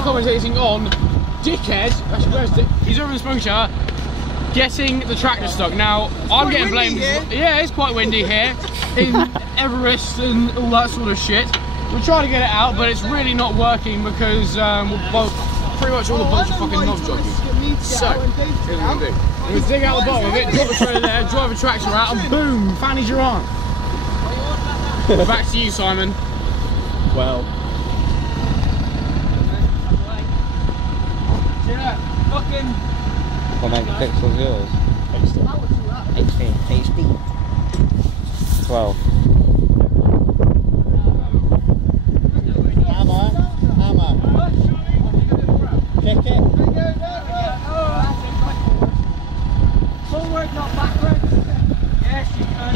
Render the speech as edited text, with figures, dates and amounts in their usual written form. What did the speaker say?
commentating on dickhead, actually where's Dick? He's over in the smoke shower, getting the tractor stuck. Now, I'm getting blamed. Yeah, it's quite windy here in Everest and all that sort of shit. We're trying to get it out, but it's really not working because we're both, pretty much all a bunch of fucking knob jockeys. So, here's what we're going to do. We're going to dig out the bottom of it, drop the trailer there, drive a tractor out, and boom, fannies your aunt. Back to you, Simon. Well. Fucking. What megapixels yours? HD. 12. Hammer. Kick it. Forward, not backwards. Yes, you can.